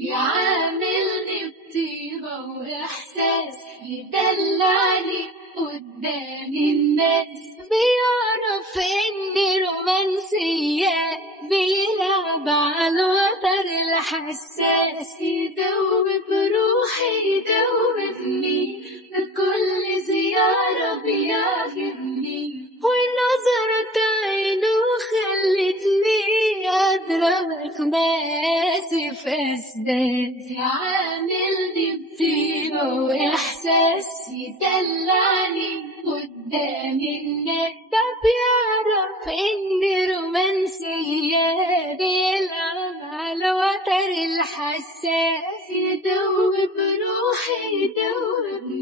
يعاملني بطيبة وإحساس، يدلعني قدام الناس، بيعرف إني رومانسية، بيلعب على الوتر الحساس، يدوب بروحي يدوبني، في كل زيارة بيعجبني، ونظرة عينه خلتني أضرب خماسي في أسداس. يعاملني بطيبة وإحساس، يدلعني قدام الناس، ده بيعرف إني رومانسية، بيلعب على الوتر الحساس، يدوب بروحي يدوبني.